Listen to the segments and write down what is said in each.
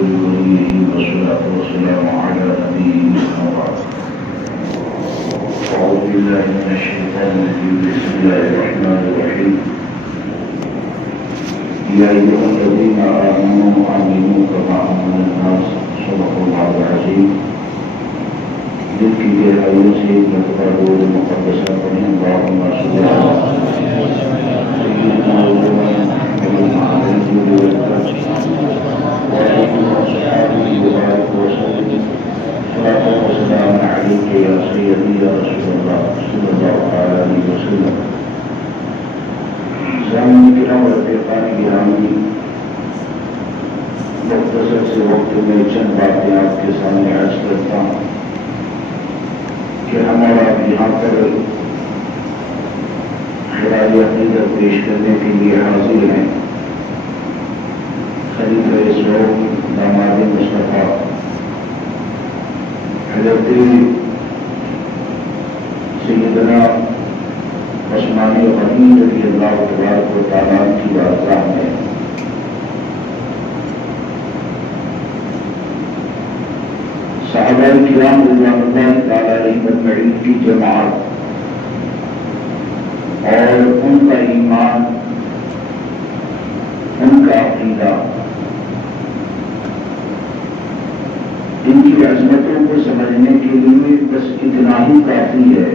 وليه والصلاة والسلام على نبينا وبعد. أعوذ بالله من الشيطان الرجيم. بسم الله الرحمن الرحيم. يا أيها الذين آمنوا آمنوا كما آمن الناس. صدق الله العظيم. دل کی گہرائیوں سے متقابل مقدسہ پڑھیں اللہم صلی اللہ سیدنا والسلام علیک یا سیدی یا رسول اللہ صلی اللہ علیہ وسلم. سامعین کرام اور رفیقان گرامی، مختصر سے وقت میں چند باتیں آپ کے سامنے عرض کرتا ہوں کہ ہمارا یہاں پر خراج عقیدت پیش کرنے کے لیے حاضر ہیں خلیفہ اسلام داماد مصطفیٰ حضرت سیدنا عثمان غنی رضی اللہ تبارک و تعالیٰ کی بارگاہ میں صحابہ کرام رضوان اللہ تعالیٰ علیہم اجمعین کی جماعت اور ان کا ایمان، ان کا عقیدہ، ان کی عظمتوں کو سمجھنے کے لیے بس اتنا ہی کافی ہے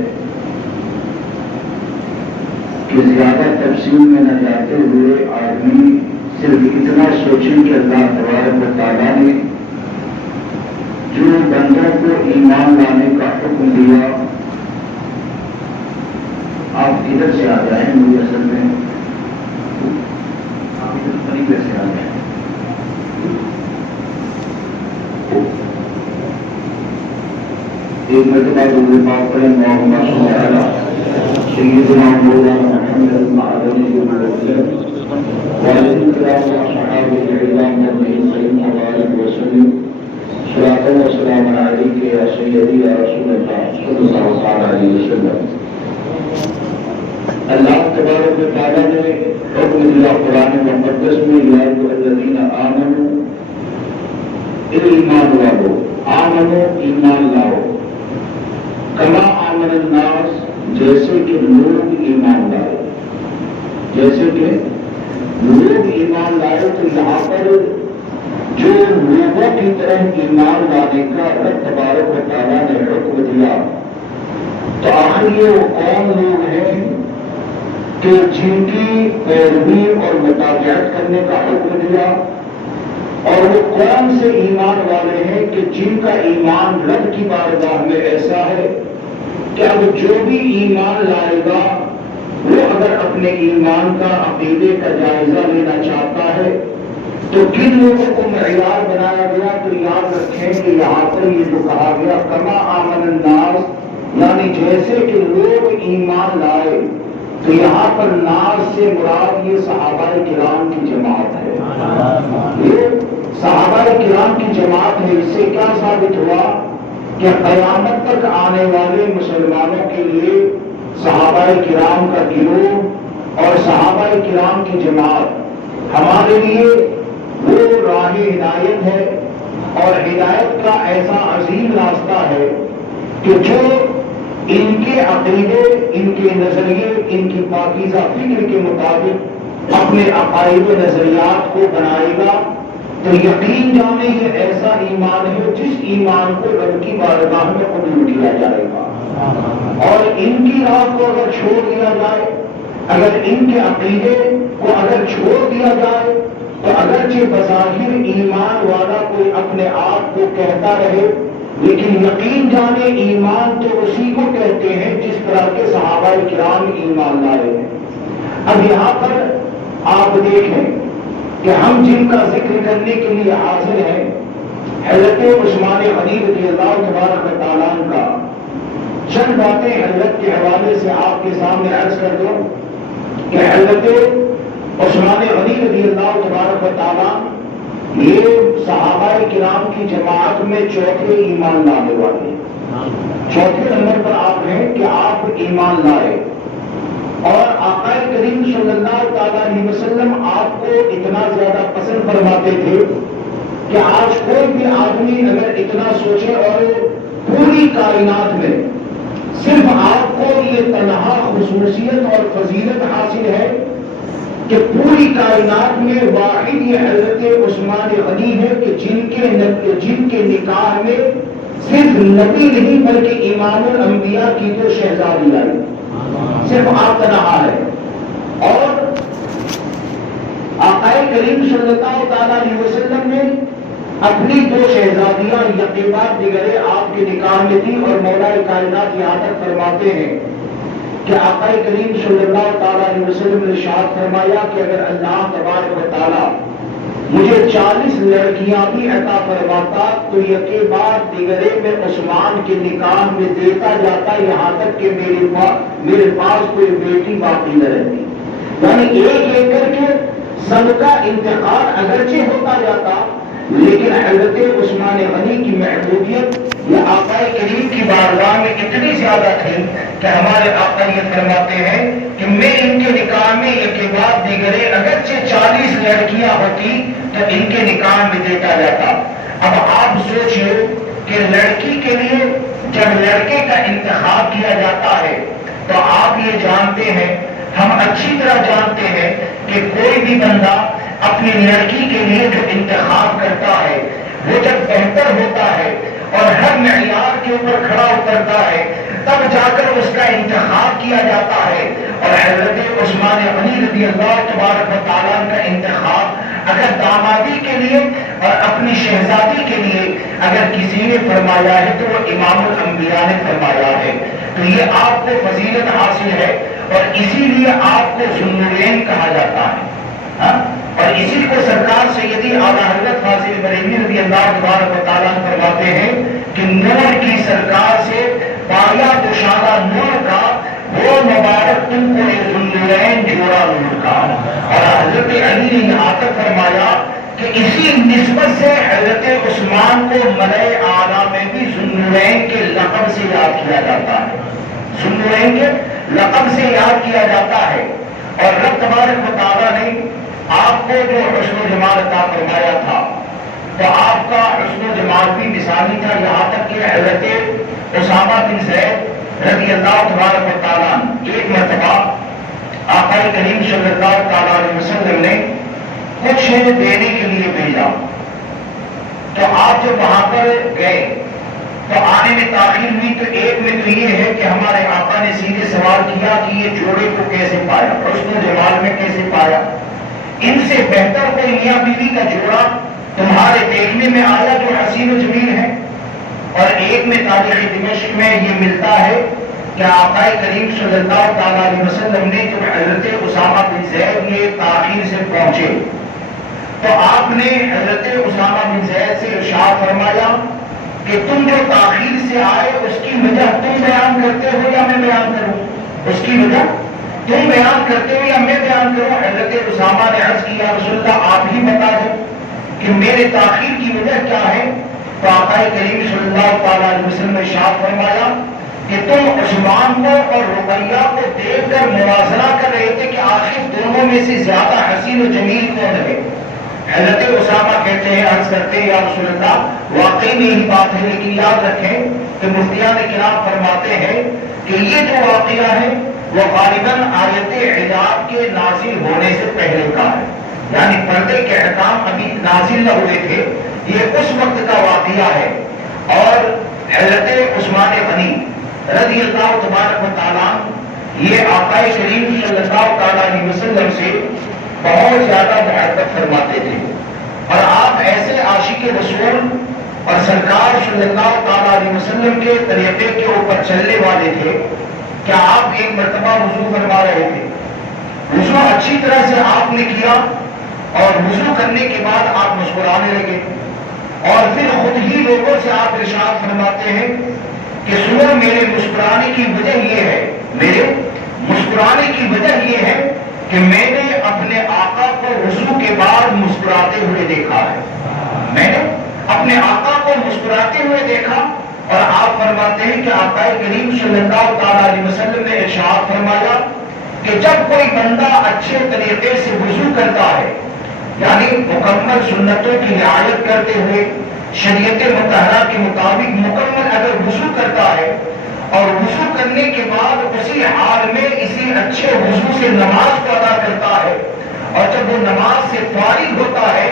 کہ زیادہ تفصیل میں نہ جاتے ہوئے آدمی صرف اتنا سوچیں کہ اللہ تبارک و تعالیٰ نے جو بندوں کو ایمان لانے کا حکم دیا. آپ ادھر سے آ جائیں، مجھے اصل میں آپ ادھر قریب سے آ جائیں. ایک مرتبہ درود پاک پڑھیں اللہم صلی علی سیدنا مولانا محمد المعدنی وسلم وعلی الکرام وصحابہ الکرام اجمعین وسلم. صلاۃ و سلام علیک یا سیدی یا رسول اللہ صلی اللہ علیہ وسلم. اللہ تبارک و تعالیٰ نے حکم دیا قرآن مقدس میں یا ایھا الذین آمنوا، ایمان والو، آمنو ایمان لاؤ، کما آمن الناس جیسے کہ لوگ ایمان لائے، جیسے کہ لوگ ایمان لائے. تو یہاں پر جو لوگوں کی طرح ایمان لانے کا رب تبارک و تعالیٰ نے حکم دیا، تو آخر یہ وہ کون لوگ ہیں کہ جن کی پیروی اور مطابقت کرنے کا حکم دیا، اور وہ کون سے ایمان والے ہیں کہ جن کا ایمان رب کی بارگاہ میں ایسا ہے کہ اب جو بھی ایمان لائے گا وہ اگر اپنے ایمان کا عقیدے کا جائزہ لینا چاہتا ہے تو کن لوگوں کو معیار بنایا گیا. تو یاد رکھیں کہ یہاں پر یہ جو کہا گیا کما آمن الناس، یعنی جیسے کہ لوگ ایمان لائے، تو یہاں پر ناس سے مراد یہ صحابہ کرام کی جماعت ہے. یہ صحابہ کرام کی جماعت ہے. اس سے کیا ثابت ہوا کہ قیامت تک آنے والے مسلمانوں کے لیے صحابہ کرام کا گروہ اور صحابہ کرام کی جماعت ہمارے لیے وہ راہ ہدایت ہے، اور ہدایت کا ایسا عظیم راستہ ہے کہ جو ان کے عقیدے، ان کے نظریے، ان کی پاکیزہ فکر کے مطابق اپنے عقائد و نظریات کو بنائے گا. تو یقین جانے یہ ایسا ایمان ہے جس ایمان کو رب کی بارگاہ میں قبول کیا جائے گا. اور ان کی راہ کو اگر چھوڑ دیا جائے، اگر ان کے عقیدے کو اگر چھوڑ دیا جائے، تو اگرچہ بظاہر ایمان والا کوئی اپنے آپ کو کہتا رہے، لیکن یقین جانے ایمان تو اسی کو کہتے ہیں جس طرح کے صحابہ کرام ایمان لائے ہیں. اب یہاں پر آپ دیکھیں کہ ہم جن کا ذکر کرنے کے لیے حاضر ہیں، حضرت عثمان غنی رضی اللہ تبارک و تعالیٰ کا چند باتیں حضرت کے حوالے سے آپ کے سامنے عرض کر دوں کہ حضرت عثمان غنی رضی اللہ تبارک و تعالیٰ یہ صحابہ کرام کی جماعت میں چوتھے ایمان لانے والے، چوتھے نمبر پر آپ ہیں کہ آپ ایمان لائے. اور آقا کریم صلی اللہ تعالیٰ علیہ وسلم آپ کو اتنا زیادہ پسند فرماتے تھے کہ آج کوئی بھی آدمی اگر اتنا سوچے اور پوری کائنات میں صرف آپ کو یہ تنہا خصوصیت اور فضیلت حاصل ہے کہ پوری کائنات میں واحد یہ حضرت عثمان غنی ہے کہ جن کے نکاح میں صرف نبی نہیں بلکہ امام الانبیاء کی تو شہزادی آئی، صرف آپ تنہا ہے۔ اور آقا کریم صلی اللہ تعالیٰ علیہ وسلم نے اپنی دو شہزادیاں یقینات دیگرے آپ کے نکاح میں تھی، اور مولا کائنات یہاں تک فرماتے ہیں کہ آقا کریم صلی اللہ تعالیٰ علیہ وسلم نے ارشاد فرمایا کہ اگر اللہ تبارک و تعالیٰ مجھے 40 لڑکیاں بھی عطا فرماتا تو یکے بعد دیگرے میں عثمان کے نکاح میں دیتا جاتا، یہاں تک کہ میرے پاس کوئی بیٹی باقی نہ رہتی۔ یعنی ایک ایک کر کے سب کا انتقال اگرچہ ہوتا جاتا، لیکن حضرت عثمان غنی کی محبوبیت یہ آقا کریم کی بارگاہ میں اتنی زیادہ تھی کہ ہمارے آقا یہ فرماتے ہیں کہ میں ان کے نکاح میں ایک کے بعد دیگرے اگرچہ 40 لڑکیاں ہوتی تو ان کے نکاح میں دیتا جاتا۔ اب آپ سوچئے کہ لڑکی کے لیے جب لڑکے کا انتخاب کیا جاتا ہے تو آپ یہ جانتے ہیں، ہم اچھی طرح جانتے ہیں کہ کوئی بھی بندہ اپنی لڑکی کے لیے جو انتخاب کرتا ہے وہ جب بہتر ہوتا ہے اور ہر معیار کے اوپر کھڑا اترتا ہے تب جا کر اس کا انتخاب کیا جاتا ہے۔ اور حضرت عثمان غنی رضی اللہ تبارک و تعالیٰ کا انتخاب اگر دامادی کے لیے اور اپنی شہزادی کے لیے اگر کسی نے فرمایا ہے تو وہ امام الانبیاء نے فرمایا ہے۔ تو یہ آپ کو فضیلت حاصل ہے اور اسی لیے آپ کو ذوالنورین کہا جاتا ہے، اور اسی کو سرکار سیدی اعلیٰ حضرت فاضل بریلوی رضی اللہ تبارک و تعالیٰ فرماتے ہیں کہ نور کی سرکار سے پایا گشادہ نور کا وہ مبارک تم کو ذوالنورین جوڑا نور کا۔ اور حضرت علی نے یہاں تک فرمایا کہ اسی نسبت سے حضرت عثمان کو ملائے اعلیٰ میں بھی ذوالنورین کے لقب سے یاد کیا جاتا ہے، ذوالنورین کے لقب سے یاد کیا جاتا ہے۔ اور رب تبارک و تعالیٰ نے آپ کو جو حسن و جمال عطا فرمایا تھا تو آپ کا حسن و جمال بھی مثالی تھا، یہاں تک کہ حضرت اسامہ بن زید رضی اللہ تبارک و تعالیٰ ایک مرتبہ آقا کریم صلی اللہ تعالیٰ علیہ وسلم نے کچھ دینے کے لیے بھیجا، تو آپ جب وہاں پر گئے تو آنے میں تاخیر ہوئی، تو ایک میں تو یہ ہے کہ ہمارے آقا نے سیدھے سوال کیا کہ یہ جوڑے کو کیسے پایا، حسن و جمال میں کیسے پایا، ان سے بہتر کوئی میاں بیوی کا جوڑا تمہارے دیکھنے میں آیا جو حسین و جمیل ہے۔ اور ایک میں تاریخ دمشق میں یہ ملتا ہے کہ آقا کریم صلی اللہ تعالیٰ علیہ وسلم نے جب حضرت اسامہ بن زید یہ تاخیر سے پہنچے تو آپ نے حضرت اسامہ بن زید سے ارشاد فرمایا کہ تم جو تاخیر سے آئے اس کی وجہ تم بیان کرتے ہو یا میں بیان کروں، اس کی وجہ تم بیان کرتے ہو یا میں بیان کروں۔ حضرت اسامہ نے عرض کیا رسول اللہ آپ ہی بتا دیں کہ میرے تاخیر کی وجہ کیا ہے۔ تو آقا کریم صلی اللہ تعالیٰ علیہ وسلم نے ارشاد فرمایا کہ تم عثمان کو اور رقیہ کو دیکھ کر موازنہ کر رہے تھے کہ آخر دونوں میں سے زیادہ حسین و جمیل کون ہے۔ حضرت اسامہ کہتے ہیں عرض کرتے ہیں یا رسول اللہ واقعی میں یہی بات ہے، لیکن یاد رکھیں کہ مفتیان کرام فرماتے ہیں کہ یہ جو واقعہ ہے وہ غالباً آیت حجاب کے نازل ہونے سے پہلے کا ہے، یعنی پردے کے احکام ابھی نازل نہ ہوئے تھے، یہ اس وقت کا واقعہ ہے۔ اور حضرت عثمان غنی رضی اللہ تبارک و تعالیٰ یہ آقا کریم صلی اللہ تعالیٰ علیہ وسلم سے بہت زیادہ محبت فرماتے تھے، اور آپ ایسے عاشق رسول اور سرکار صلی اللہ تعالیٰ علیہ وسلم کے طریقے کے اوپر چلنے والے تھے کہ آپ ایک مرتبہ وضو فرما رہے تھے، وضو اچھی طرح سے آپ نے کیا اور وضو کرنے کے بعد آپ مسکرانے لگے، اور پھر خود ہی لوگوں سے آپ ارشاد فرماتے ہیں کہ سنو میرے مسکرانے کی وجہ یہ ہے، میرے مسکرانے کی وجہ یہ ہے کہ میں نے اپنے آقا کو وضو کے بعد مسکراتے ہوئے دیکھا ہے، میں نے اپنے آقا کو مسکراتے ہوئے دیکھا۔ اور آپ فرماتے ہیں کہ آقا کریم صلی اللہ تعالیٰ علیہ وسلم نے ارشاد فرمایا کہ جب کوئی بندہ اچھے طریقے سے وضو کرتا ہے یعنی مکمل سنتوں کی رعایت کرتے ہوئے شریعت مطہرہ کے مطابق مکمل اگر وضو کرتا ہے اور وضو کرنے کے بعد اسی حال میں اسی اچھے وضو سے نماز کو ادا کرتا ہے اور جب وہ نماز سے فارغ ہوتا ہے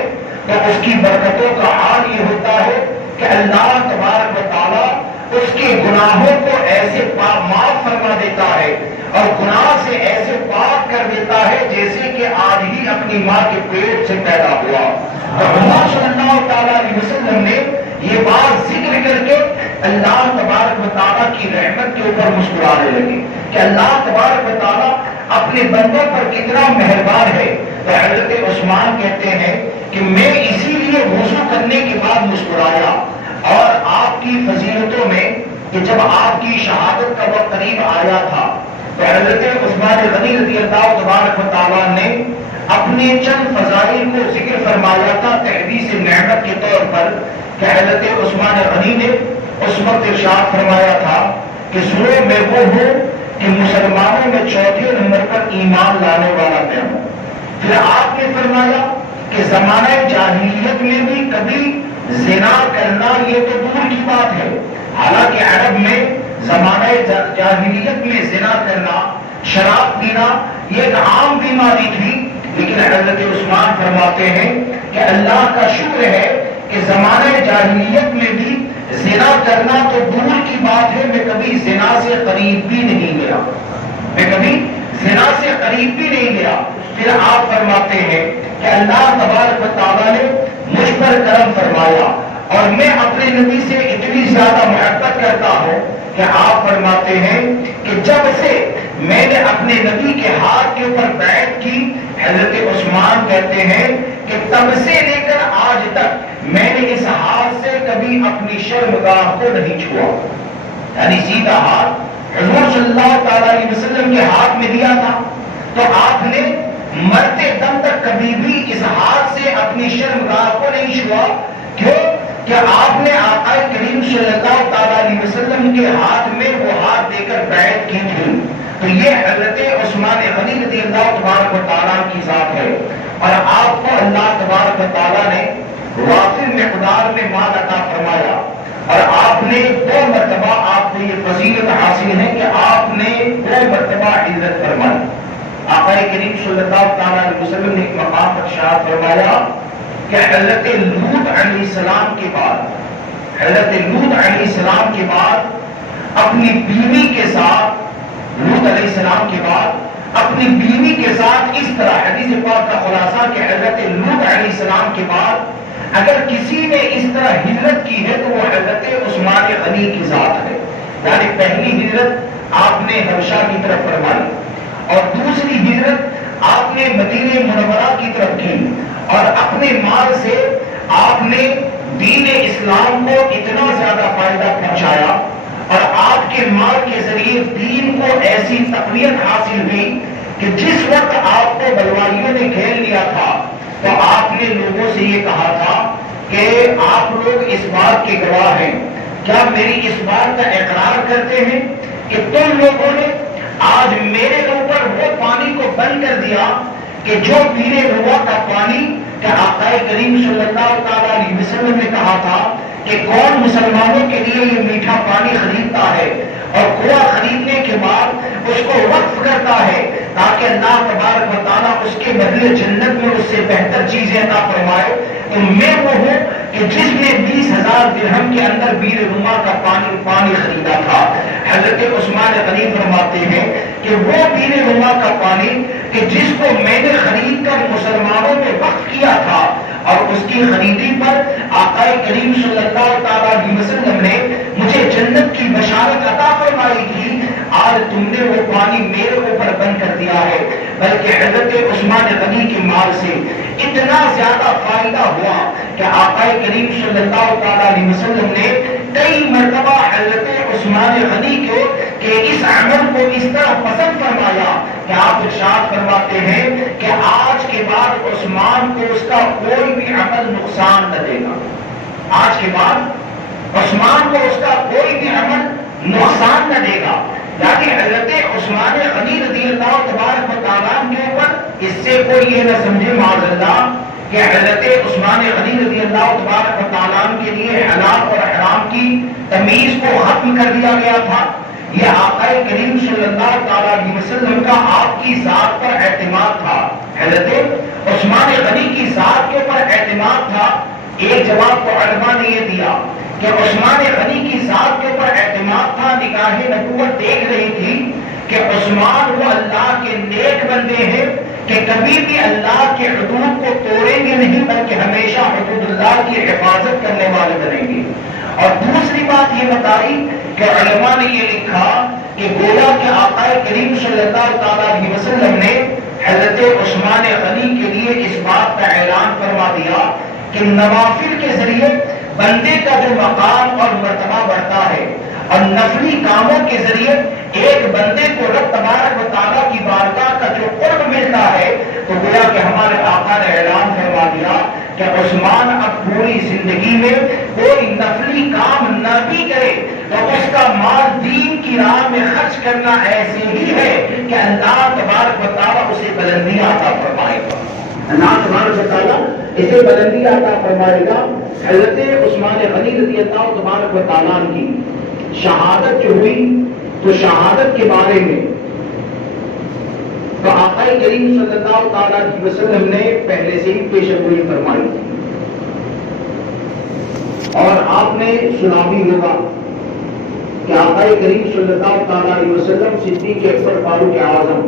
تو اس کی برکتوں کا حال یہ ہوتا ہے کہ اللہ تبارک و تعالیٰ اس کے گناہوں کو ایسے معاف فرما دیتا ہے اور گناہ سے ایسے پاک کر دیتا ہے جیسے کہ آج ہی اپنی ماں کے پیٹ سے پیدا ہوا. اور حضور صلی اللہ تعالیٰ علیہ وسلم نے یہ بات ذکر کر کے اللہ تبارک و تعالیٰ کی رحمت کے اوپر مسکرانے لگے کہ اللہ تبارک و تعالیٰ اپنے بندوں پر کتنا مہربان ہے. تو حضرت عثمان کہتے ہیں کہ میں اسی لیے وضو کرنے کے بعد مسکرایا اور آپ کی فضیلتوں میں کہ جب آپ کی شہادت کا وقت قریب آیا تھا تو حضرت عثمان غنی رضی اللہ تبارک و تعالیٰ نے اپنے چند فضائل کو ذکر فرمایا تھا تحدیث نعمت کے طور پر کہ حضرت عثمان غنی نے اس وقت ارشاد فرمایا تھا کہ سنو میں وہ ہوں کہ مسلمانوں میں چوتھے نمبر پر ایمان لانے والا میں ہوں. پھر آپ نے فرمایا کہ زمانہ جاہلیت میں بھی کبھی زنا کرنا یہ تو دور کی بات ہے. حالانکہ عرب میں زمانہ جاہلیت میں زنا کرنا شراب پینا یہ ایک عام بیماری تھی. لیکن حضرت عثمان فرماتے ہیں کہ اللہ کا شکر ہے کہ زمانہ جاہلیت میں بھی زنا کرنا تو دور کی بات ہے. میں کبھی زنا سے قریب بھی نہیں گیا. میں کبھی زنا سے قریب بھی نہیں گیا. پھر آپ فرماتے ہیں کہ اللہ تبارک و تعالیٰ نے مجھ پر کرم فرمایا اور میں اپنے نبی سے اتنی زیادہ محبت کرتا ہوں کہ آپ فرماتے ہیں کہ جب سے میں نے اپنے نبی کے ہاتھ کے اوپر بیعت کی حضرت عثمان کہتے ہیں کہ تب سے لے کر آج تک میں نے اس ہاتھ سے کبھی اپنی شرمگاہ کو نہیں چھوا. یعنی سیدھا ہاتھ حضور صلی اللہ تعالیٰ علیہ وسلم کے ہاتھ میں دیا تھا تو آپ نے مرتے دم تک کبھی بھی اس ہاتھ سے اپنی شرمگاہ کو نہیں چھوا. کیوں کہ آپ نے آقا کریم صلی اللہ تعالیٰ علیہ وسلم کے ہاتھ میں وہ ہاتھ دے کر بیعت کی تھی. تو یہ حضرت عثمان غنی رضی اللہ تبارک و تعالیٰ کی ذات ہے اور آپ کو اللہ تبارک و تعالیٰ نے وافر مقدار میں مال عطا فرمایا اور آپ نے 2 مرتبہ آپ کو یہ فضیلت حاصل ہے کہ آپ نے 2 مرتبہ ہجرت فرمائی. آقا کریم صلی اللہ تعالیٰ علیہ وسلم نے ایک مقام پر ارشاد فرمایا کہ حضرت لوط علیہ السلام کے بعد اپنی بیوی کے ساتھ لوط علیہ السلام کے بعد اپنی بیوی کے ساتھ اس طرح حدیث پاک کا خلاصہ کہ حضرت لوط علیہ السلام کے بعد اگر کسی نے اس طرح ہجرت کی ہے تو وہ حضرت عثمان غنی کی ذات ہے. یعنی پہلی ہجرت آپ نے حبشہ کی طرف فرمائی اور دوسری ہجرت آپ نے مدینہ منورہ کی طرف کی اور اپنے مال سے آپ نے دین اسلام کو اتنا زیادہ فائدہ پہنچایا اور آپ کے مال کے ذریعے دین کو ایسی تقویت حاصل ہوئی کہ جس وقت آپ کو بلوائیوں نے گھیر لیا تھا تو آپ نے لوگوں سے یہ کہا تھا کہ آپ لوگ اس بات کے گواہ ہیں, کیا میری اس بات کا اقرار کرتے ہیں کہ تم لوگوں نے آج میرے اوپر وہ پانی کو بند کر دیا کہ جو پینے ہوا کا پانی کہ آقا کریم صلی اللہ تعالیٰ علیہ وسلم نے کہا تھا کہ کون مسلمانوں کے لیے یہ میٹھا پانی خریدتا ہے اور کنواں خریدنے کے بعد اس کو وقف کرتا ہے تاکہ اللہ تبارک و تعالیٰ اس کے بدلے جنت میں اس سے بہتر چیزیں عطا فرمائے. تو میں وہ ہوں کہ جس نے 20,000 درہم کے اندر بیر رما کا پانی خریدا تھا. حضرت عثمان غنی فرماتے ہیں کہ وہ بیر رما کا پانی کہ جس کو میں نے خرید کر مسلمانوں میں وقف کیا تھا اور اس کی خریدی پر آقا کریم صلی اللہ تعالیٰ علیہ وسلم نے مجھے جنت کی بشارت عطا فرمائی تھی, آج تم نے وہ پانی میرے اوپر بند کر دیا ہے. بلکہ حضرت عثمان غنی کے مال سے اتنا زیادہ فائدہ ہوا کہ آقا کریم صلی اللہ تعالیٰ علیہ وسلم نے کئی مرتبہ حضرت عثمان غنی کو کہ اس عمل کو اس طرح پسند فرمایا کہ آپ ارشاد فرماتے ہیں کہ آج کے بعد عثمان کو اس کا کوئی بھی عمل نقصان نہ دے گا. آج کے بعد عثمان کو اس کا کوئی بھی عمل نقصان نہ دے گا. یعنی حضرت عثمان غنی رضی اللہ تبارک و تعالیٰ کے اوپر اس سے کوئی یہ نہ سمجھے معاذ اللہ کہ حضرت عثمان غنی رضی اللہ تبارک و تعالیٰ کے لیے حلال اور حرام کی تمیز کو ختم کر دیا گیا تھا. یہ آقا کریم صلی اللہ تعالیٰ علیہ وسلم کا آپ کی ذات پر اعتماد تھا. حضرت عثمان غنی کی ذات کے اوپر اعتماد تھا. ایک جواب تو علماء نے یہ دیا کہ عثمان غنی کی ذات کے اوپر اعتماد تھا. نگاہ نبوت دیکھ رہی تھی کہ عثمان وہ اللہ کے نیک بندے ہیں کہ کبھی بھی اللہ کے حدود کو توڑیں گے نہیں بلکہ ہمیشہ حدود اللہ کی حفاظت کرنے والے بنیں گے. اور دوسری بات یہ بتائی کہ علماء نے یہ لکھا کہ گویا کہ آقا کریم صلی اللہ تعالیٰ علیہ وسلم نے حضرت عثمان غنی کے لیے اس بات کا اعلان فرما دیا کہ نوافل کے ذریعے بندے کا جو مقام اور مرتبہ بڑھتا ہے اور نفلی کاموں کے ذریعے ایک بندے کو رب تبارک و تعالیٰ کی بارگاہ کا جو قرب ملتا ہے تو گویا کہ ہمارے آقا نے اعلان فرما دیا کہ عثمان اب پوری زندگی میں کوئی نفلی کام نہ بھی کرے تو اس کا مال دین کی راہ میں خرچ کرنا ایسے ہی ہے کہ اللہ تبارک و تعالیٰ اسے بلندی عطا فرمائے گا. اللہ تبارک و تعالیٰ اسے بلندی عطا فرمائے گا. حضرت عثمان غنی رضی اللہ تبارک و تعالیٰ کی شہادت جو ہوئی تو شہادت کے بارے میں تو آقا کریم صلی اللہ تعالیٰ علیہ وسلم نے پہلے سے ہی پیشگوئی فرمائی تھی. اور آپ نے سنا بھی ہوگا کہ آقا کریم صلی اللہ تعالیٰ علیہ وسلم صدیق اکبر فاروق اعظم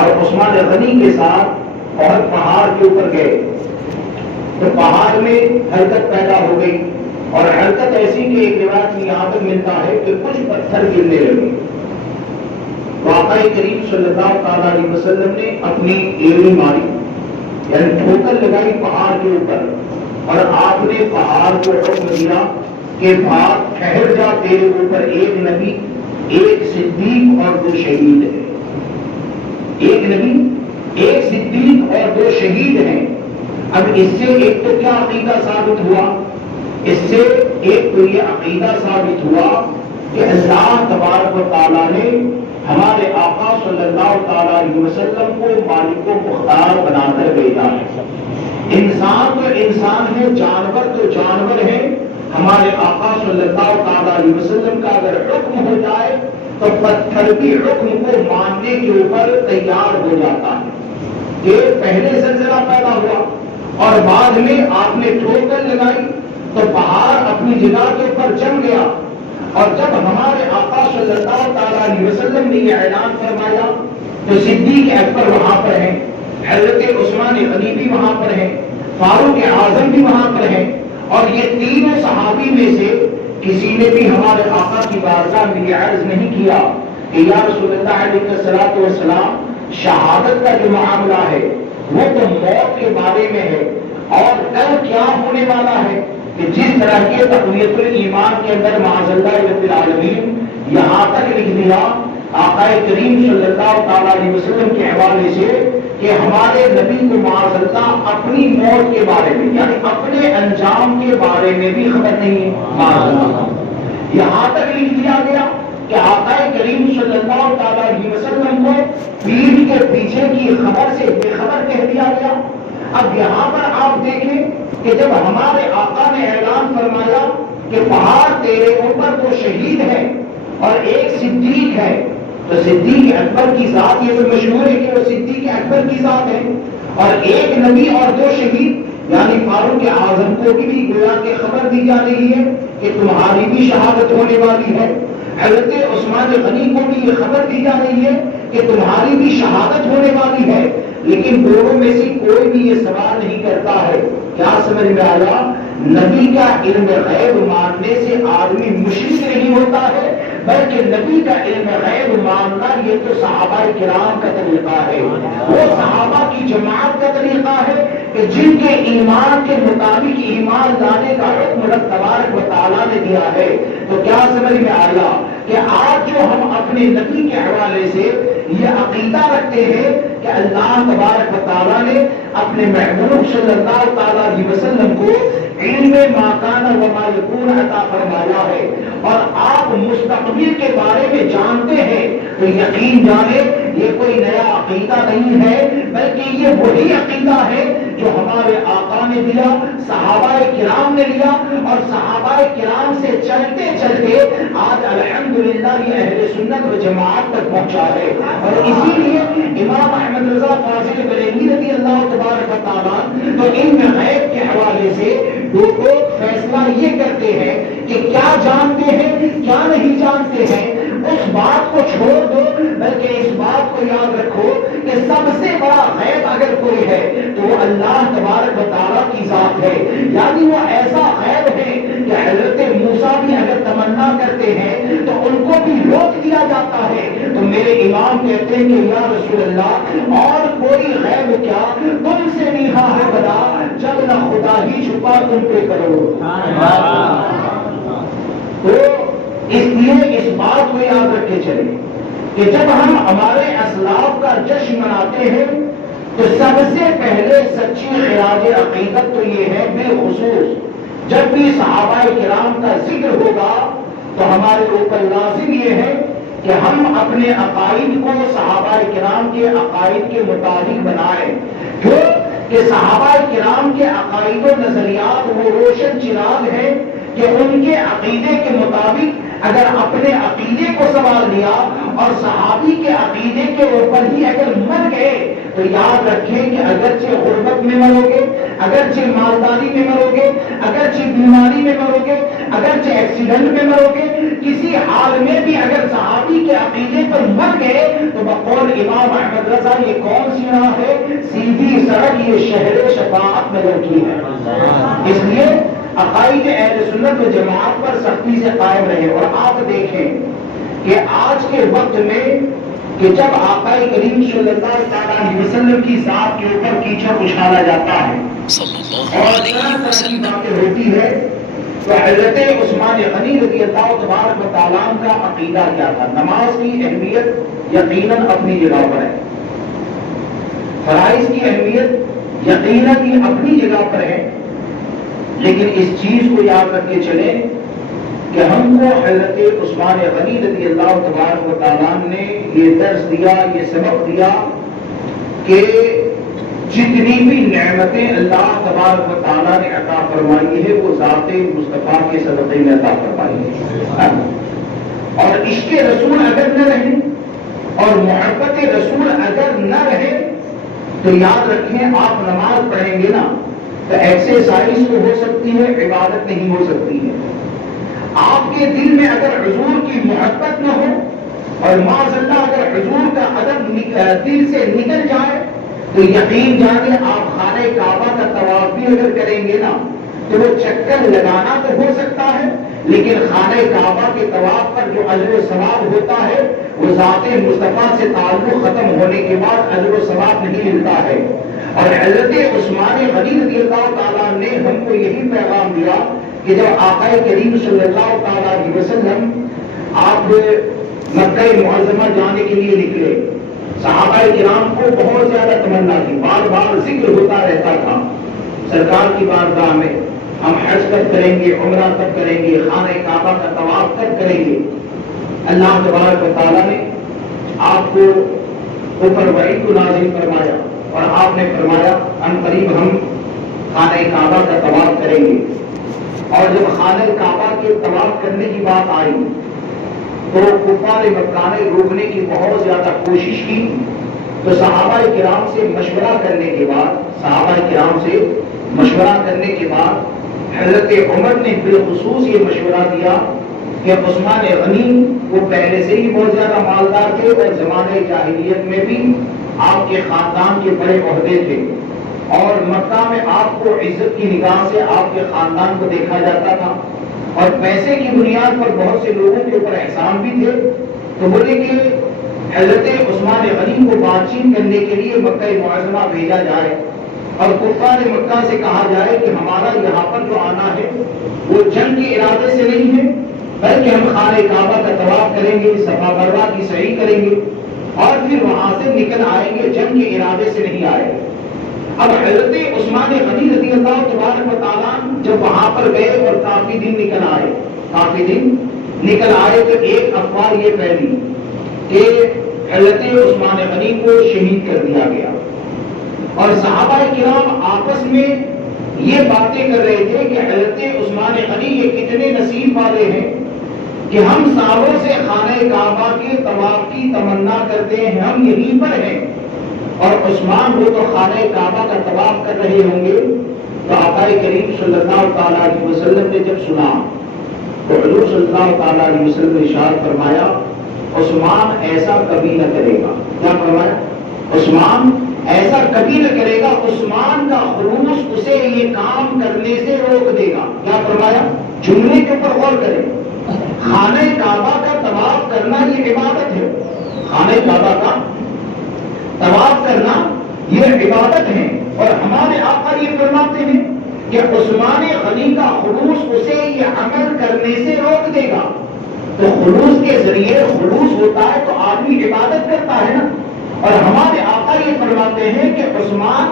اور عثمان غنی کے ساتھ اور پہاڑ کے اوپر گئے تو پہاڑ میں حرکت پیدا ہو گئی اور حرکت ایسی کہ ایک روایت میں یہاں تک ملتا ہے کہ کچھ پتھر گرنے لگے. آقا کریم صلی اللہ تعالیٰ علیہ وسلم نے اپنی ایڑی ماری یعنی ٹھوکر لگائی پہاڑ کے اوپر اور آپ نے پہاڑ کو حکم دیا کہ بھاگ ٹھہر جا، تیرے اوپر ایک نبی ایک صدیق اور دو شہید ہیں. ایک نبی ایک صدیق اور دو شہید ہیں. اب اس سے ایک تو کیا عقیدہ ثابت ہوا؟ اس سے ایک تو یہ عقیدہ ثابت ہوا کہ اللہ تبارک و تعالیٰ نے ہمارے آقا صلی اللہ تعالیٰ علیہ وسلم کو مالک و مختار بنا کر بھیجا ہے. انسان تو انسان ہے، جانور تو جانور ہے. ہمارے آقا صلی اللہ تعالیٰ علیہ وسلم کا اگر حکم ہو جائے تو پتھر بھی حکم کو ماننے کے اوپر تیار ہو جاتا ہے. کہ پہلے زلزلہ پیدا ہوا اور بعد میں آپ نے ٹھوکر لگائی تو پہاڑ اپنی جگہ کے اوپر جم گیا. اور جب ہمارے آقا صلی اللہ تعالیٰ علیہ وسلم نے یہ اعلان فرمایا تو صدیق اکبر وہاں پر ہیں، حضرت عثمان غنی بھی وہاں پر ہیں، فاروق اعظم بھی وہاں پر ہیں. اور یہ تینوں صحابی میں سے کسی نے بھی ہمارے آقا کی بارگاہ میں یہ عرض نہیں کیا کہ یا رسول اللہ علیہ الصلوۃ والسلام شہادت کا جو معاملہ ہے وہ تو موت کے بارے میں ہے اور کل کیا ہونے والا ہے کہ جس طرح کے تقویت الایمان کے اندر معاذ اللہ رب العالمین یہاں تک لکھ دیا آقا کریم صلی اللہ تعالیٰ علیہ وسلم کے حوالے سے کہ ہمارے نبی کو معاذ اللہ اپنی موت کے بارے میں یعنی اپنے انجام کے بارے میں بھی خبر نہیں ہے. معاذ اللہ یہاں تک لکھ دیا گیا کہ آقا کریم صلی اللہ تعالیٰ علیہ وسلم کو پیٹھ کے پیچھے کی خبر سے بے خبر کہہ دیا گیا. اب یہاں پر آپ دیکھیں کہ جب ہمارے آقا نے اعلان فرمایا کہ پہاڑ تیرے اوپر تو شہید ہے اور ایک صدیق ہے تو صدیق اکبر کی ذات یہ تو مشہور ہے کہ وہ صدیق اکبر کی ذات ہے اور ایک نبی اور دو شہید یعنی فاروق اعظم کو بھی گویا کہ خبر دی جا رہی ہے کہ تمہاری بھی شہادت ہونے والی ہے. حضرت عثمان غنی کو بھی یہ خبر دی جا رہی ہے کہ تمہاری بھی شہادت ہونے والی ہے. لیکن دونوں میں سے کوئی بھی یہ سوال نہیں کرتا ہے. کیا سمجھ میں آیا؟ نبی کا علم غیب ماننے سے آدمی مشرک نہیں ہوتا ہے بلکہ نبی کا علم غیب ماننا یہ تو صحابہ کرام کا طریقہ ہے. وہ صحابہ کی جماعت کا طریقہ ہے کہ جن کے ایمان کے مطابق ایمان لانے کا حکم رب تبارک و تعالیٰ نے دیا ہے. تو کیا سمجھ میں آیا کہ آج جو ہم اپنے نبی کے حوالے سے یہ عقیدہ رکھتے ہیں کہ اللہ تبارک و تعالیٰ نے اپنے محبوب صلی اللہ تعالیٰ علیہ وسلم کو علم ما کان و ما یکون عطا فرمایا ہے اور آپ مستقبل کے بارے میں جانتے ہیں تو یقین جانے یہ کوئی نیا عقیدہ نہیں ہے بلکہ یہ وہی عقیدہ ہے جو ہمارے نے دیا، صحابہ کرام نے لیا، اور صحابہ کرام سے چلتے چلتے آج الحمدللہ یہ اہل سنت و جماعت تک پہنچا ہے۔ اور اسی لیے امام احمد رضا فاضل بریلوی رضی اللہ تبارک و تعالیٰ تو علم غیب کے حوالے سے لوگ فیصلہ یہ کرتے ہیں کہ کیا جانتے ہیں کیا نہیں جانتے ہیں، اس بات کو چھوڑ دو، بلکہ اس بات کو یاد رکھو کہ سب سے بڑا غیب اگر کوئی ہے تو وہ اللہ تبارک و تعالیٰ کی ذات ہے، یعنی وہ ایسا غیب ہے کہ حضرت موسیٰ بھی اگر تمنا کرتے ہیں تو ان کو بھی روک دیا جاتا ہے۔ تو میرے امام کہتے ہیں کہ یا رسول اللہ اور کوئی غیب کیا تم سے نیہا ہے بدا، جب نہ خدا ہی چھپا تم پہ کرو۔ تو اس لیے اس بات کو یاد رکھے چلے کہ جب ہم ہمارے اسلاف کا جشن مناتے ہیں تو سب سے پہلے سچی خراج عقیدت تو یہ ہے، بالخصوص جب بھی صحابہ کرام کا ذکر ہوگا تو ہمارے اوپر لازم یہ ہے کہ ہم اپنے عقائد کو صحابہ کرام کے عقائد کے مطابق بنائیں، کیوں کہ صحابہ کرام کے عقائد و نظریات وہ روشن چراغ ہیں کہ ان کے عقیدے کے مطابق اگر اپنے عقیدے کو سوال لیا اور صحابی کے عقیدے کے اوپر ہی اگر مر گئے تو یاد رکھیں کہ اگرچہ غربت میں مرو گے، اگرچہ مالداری میں مرو گے، اگرچہ بیماری میں مرو گے، اگرچہ ایکسیڈنٹ میں مرو گے، کسی حال میں بھی اگر صحابی کے عقیدے پر مر گئے تو بقول امام احمد رضا یہ کون سی راہ ہے؟ سیدھی سڑک، یہ شہر شفاعت میں لڑکی ہے۔ اس لیے عقائد اہل سنت و جماعت پر سختی سے قائم رہے۔ اور آپ دیکھیں کہ آج کے وقت میں کہ جب آقا کریم صلی اللہ تعالیٰ علیہ وسلم کی ذات کے اوپر کیچڑ اچھالا جاتا ہے اور طرح کی باتیں ہوتی ہے تو حضرت عثمان غنی رضی اللہ تبارک و تعالیٰ کا عقیدہ کیا تھا؟ نماز کی اہمیت یقیناً اپنی جگہ پر ہے، فرائض کی اہمیت یقیناً ہی اپنی جگہ پر ہے، لیکن اس چیز کو یاد رکھ کے چلیں کہ ہم کو حضرت عثمان غنی رضی اللہ تبارک و تعالیٰ نے یہ درس دیا، یہ سبق دیا کہ جتنی بھی نعمتیں اللہ تبارک و تعالیٰ نے عطا فرمائی ہے وہ ذات مصطفیٰ کے صدقے میں عطا فرمائی ہے، اور عشق رسول اگر نہ رہے اور محبت رسول اگر نہ رہے تو یاد رکھیں آپ نماز پڑھیں گے نا تو ایکسرسائز تو ہو سکتی ہے، عبادت نہیں ہو سکتی ہے۔ آپ کے دل میں اگر حضور کی محبت نہ ہو اور معاذ اللہ اگر حضور کا ادب دل سے نکل جائے تو یقین جانے آپ خانہ کعبہ کا طواف بھی اگر کریں گے نا تو وہ چکر لگانا تو ہو سکتا ہے، لیکن خانہ کعبہ کے طواف پر جو اجر و ثواب ہوتا ہے وہ ذات مصطفیٰ سے تعلق ختم ہونے کے بعد اجر و ثواب نہیں ملتا ہے۔ اور حضرت عثمان غنی رضی اللہ تعالیٰ نے ہم کو یہی پیغام دیا کہ جب آقا کریم صلی اللہ تعالیٰ علیہ وسلم آپ مکہ معظمہ جانے کے لیے نکلے، صحابہ کرام کو بہت زیادہ تمنا تھی، بار بار ذکر ہوتا رہتا تھا سرکار کی بارگاہ میں ہم حج کب کریں گے، عمرہ کب کریں گے، خانہ کعبہ کا طواف کب کریں گے۔ اللہ تبارک و تعالیٰ نے آپ کو اوپر وحی کو نازل فرمایا اور آپ نے فرمایا ان قریب ہم خانہ کعبہ کا طواف کریں گے۔ اور جب خانہ کعبہ کے طواف کرنے کی بات آئی تو کفار مکہ نے روکنے کی بہت زیادہ کوشش کی، تو صحابہ کرام سے مشورہ کرنے کے بعد حضرت عمر نے بالخصوص یہ مشورہ دیا کہ عثمان غنی وہ پہلے سے ہی بہت زیادہ مالدار تھے اور زمانے جاہلیت میں بھی آپ کے خاندان کے بڑے عہدے تھے اور مکہ میں آپ کو عزت کی نگاہ سے آپ کے خاندان کو دیکھا جاتا تھا اور پیسے کی بنیاد پر بہت سے لوگوں کے اوپر احسان بھی تھے، تو بولے کہ حضرت عثمان غنی کو بات چیت کرنے کے لیے مکہ معظمہ بھیجا جائے اور کفار مکہ سے کہا جائے کہ ہمارا یہاں پر جو آنا ہے وہ جنگ کے ارادے سے نہیں ہے، بلکہ ہم خانہ کعبہ کا طواف کریں گے، صفا مروا کی سعی کریں گے اور پھر وہاں سے نکل آئیں گے، جنگ کے ارادے سے نہیں آئے۔ اب حضرت عثمان غنی رضی اللہ تبارک و تعالیٰ جب وہاں پر گئے اور کافی دن نکل آئے تو ایک افواہ یہ پھیلی کہ حضرت عثمان غنی کو شہید کر دیا گیا اور صحابہ کرام آپس میں یہ باتیں کر رہے تھے کہ حضرت عثمان غنی یہ کتنے نصیب والے ہیں کہ ہم سالوں سے خانہ کعبہ کے طواف کی تمنا کرتے ہیں، ہم یہیں پر ہیں، اور عثمان وہ تو خانہ کعبہ کا طواف کر رہے ہوں گے۔ تو آقا کریم صلی اللہ تعالیٰ علیہ وسلم نے جب سنا تو حضور صلی اللہ تعالیٰ علیہ وسلم نے ارشاد فرمایا عثمان ایسا کبھی نہ کرے گا۔ کیا فرمایا؟ عثمان ایسا کبھی نہ کرے گا، عثمان کا خلوص اسے یہ کام کرنے سے روک دے گا۔ کیا فرمایا؟ جملے کے اوپر غور کریں، خانہ کعبہ کا طواف کرنا یہ عبادت ہے، خانہ کعبہ کا طواف کرنا یہ عبادت ہے، اور ہمارے آقا یہ فرماتے ہیں کہ عثمان غنی کا خلوص اسے یہ عمل کرنے سے روک دے گا۔ تو خلوص کے ذریعے خلوص ہوتا ہے تو آدمی عبادت کرتا ہے نا، اور ہمارے آقا یہ فرماتے ہیں کہ عثمان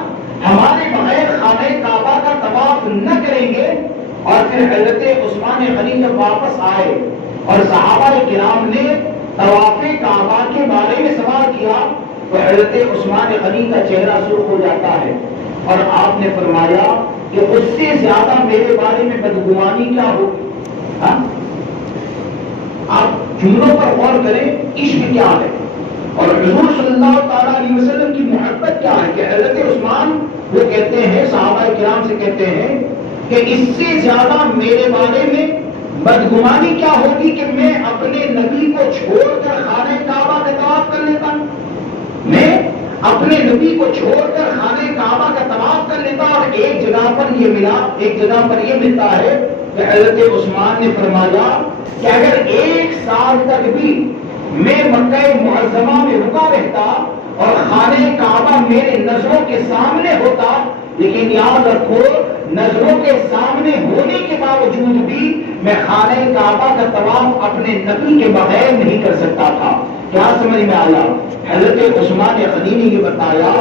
ہمارے بغیر خانہ کعبہ کا طواف نہ کریں گے۔ اور پھر حضرت عثمان غنی جب واپس آئے اور صحابہ کرام نے طواف کعبہ کے بارے میں سوال کیا تو حضرت عثمان غنی کا چہرہ سرخ ہو جاتا ہے، اور آپ نے فرمایا کہ اس سے زیادہ میرے بارے میں بدگمانی کیا ہوگی۔ آپ جملوں پر غور کریں، عشق کیا ہے اور حضور صلی اللہ تعالیٰ علیہ وسلم کی محبت کیا ہے کہ حضرت عثمان وہ کہتے ہیں، صحابہ کرام سے کہتے ہیں کہ اس سے زیادہ میرے بارے میں بدگمانی کیا ہوگی کہ میں اپنے نبی کو چھوڑ کر خانہ کعبہ کا طواف کر لیتا ہوں، میں اپنے نبی کو چھوڑ کر خانہ کعبہ کا طواف کر لیتا۔ اور ایک جگہ پر یہ ملا، ایک جگہ پر یہ ملتا ہے کہ حضرت عثمان نے فرمایا کہ اگر 1 سال تک بھی میں مکہ معظمہ میں رکا رہتا اور خانہ کعبہ میرے نظروں کے سامنے ہوتا، لیکن یاد رکھو نظروں کے سامنے ہونے کے باوجود بھی میں خانہ کعبہ کا طواف اپنے نبی کے بغیر نہیں کر سکتا تھا۔ کیا سمجھ میں آیا؟ حضرت عثمان غنی نے یہ بتایا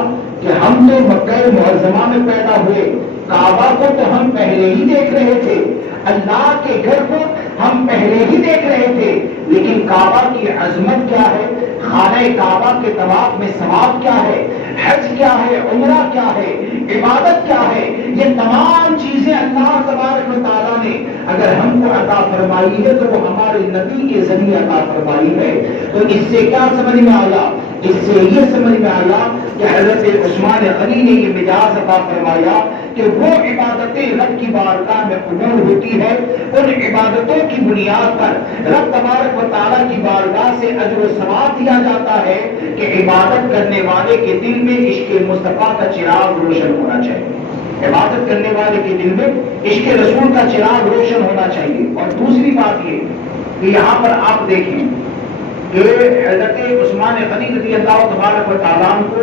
کہ ہم تو مکہ معظمہ میں پیدا ہوئے، کعبہ کو تو ہم پہلے ہی دیکھ رہے تھے، اللہ کے گھر کو ہم پہلے ہی دیکھ رہے تھے، لیکن کعبہ کی عظمت کیا ہے، خانہ کعبہ کے طواف میں ثواب کیا ہے، حج کیا ہے، عمرہ کیا ہے، عبادت کیا ہے، یہ تمام چیزیں اللہ تبارک و تعالیٰ نے اگر ہم کو عطا فرمائی ہے تو وہ ہمارے نبی کے ذریعے عطا فرمائی ہے۔ تو اس سے کیا سمجھ میں آیا؟ اس سے یہ سمجھ میں آیا کہ حضرت عثمان غنی نے یہ مجاز عطا فرمایا کہ وہ عبادتیں رب کی بارگاہ میں قبول ہوتی ہے، ان عبادتوں کی بنیاد پر رب تبارک و تعالیٰ کی بارگاہ سے اجر و ثواب دیا جاتا ہے کہ عبادت کرنے والے کے دل میں عشق مصطفیٰ کا چراغ روشن ہونا چاہیے، عبادت کرنے والے کے دل میں عشق رسول کا چراغ روشن ہونا چاہیے۔ اور دوسری بات یہ کہ یہاں پر آپ دیکھیں کہ حضرت عثمان غنی رضی اللہ تبارک و تعالیٰ کو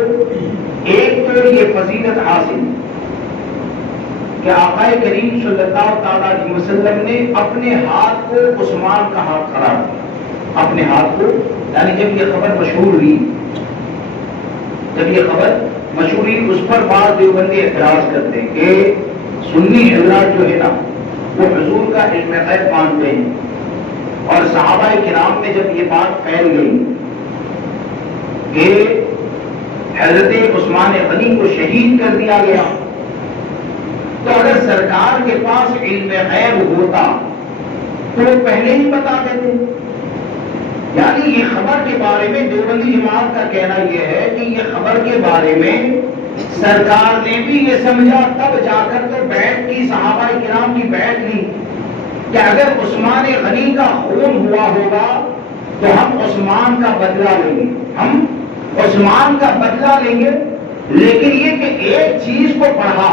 ایک تو یہ فضیلت حاصل کہ آقا کریم صلی اللہ تعالیٰ علیہ وسلم نے اپنے ہاتھ کو عثمان کا ہاتھ قرار دیا، اپنے ہاتھ کو، یعنی جب یہ خبر مشہور ہوئی، اس پر بعض دیوبندی اعتراض کرتے ہیں کہ سنی حضرات جو ہے نا وہ حضور کا علم غیب مانتے ہیں، اور صحابہ کرام میں جب یہ بات پھیل گئی کہ حضرت عثمان غنی کو شہید کر دیا گیا، تو اگر سرکار کے پاس علم غیب ہوتا تو وہ پہلے ہی بتا دیتے۔ یعنی یہ خبر کے بارے میں دیوبندی جماعت کا کہنا یہ ہے کہ یہ خبر کے بارے میں سرکار نے بھی یہ سمجھا، تب جا کر تو بیعت کی، صحابہ کرام کی بیعت لی کہ اگر عثمان غنی کا خون ہوا ہوگا تو ہم عثمان کا بدلہ لیں گے، ہم عثمان کا بدلہ لیں گے۔ لیکن یہ کہ ایک چیز کو پڑھا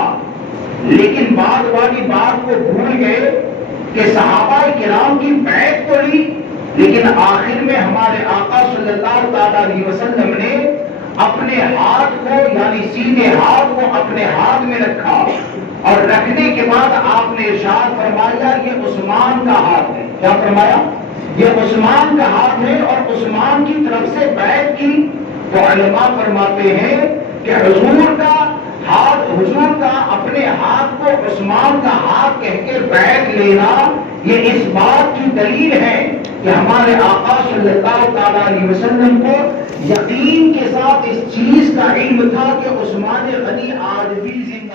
لیکن بعد والی بات کو بھول گئے کہ صحابہ کرام کی بیعت تو لی، لیکن آخر میں ہمارے آقا صلی اللہ تعالیٰ علیہ وسلم نے اپنے ہاتھ کو، یعنی سیدھے ہاتھ کو اپنے ہاتھ میں رکھا، اور رکھنے کے بعد آپ نے ارشاد فرمایا یہ عثمان کا ہاتھ ہے۔ کیا فرمایا؟ یہ عثمان کا ہاتھ ہے، اور عثمان کی طرف سے بیعت کی۔ تو علماء فرماتے ہیں کہ حضور کا اپنے ہاتھ کو عثمان کا ہاتھ کہہ کے بیعت لینا، یہ اس بات کی دلیل ہے کہ ہمارے آقا صلی اللہ تعالیٰ علیہ وسلم کو یقین کے ساتھ اس چیز کا علم تھا کہ عثمان غنی آج بھی زندہ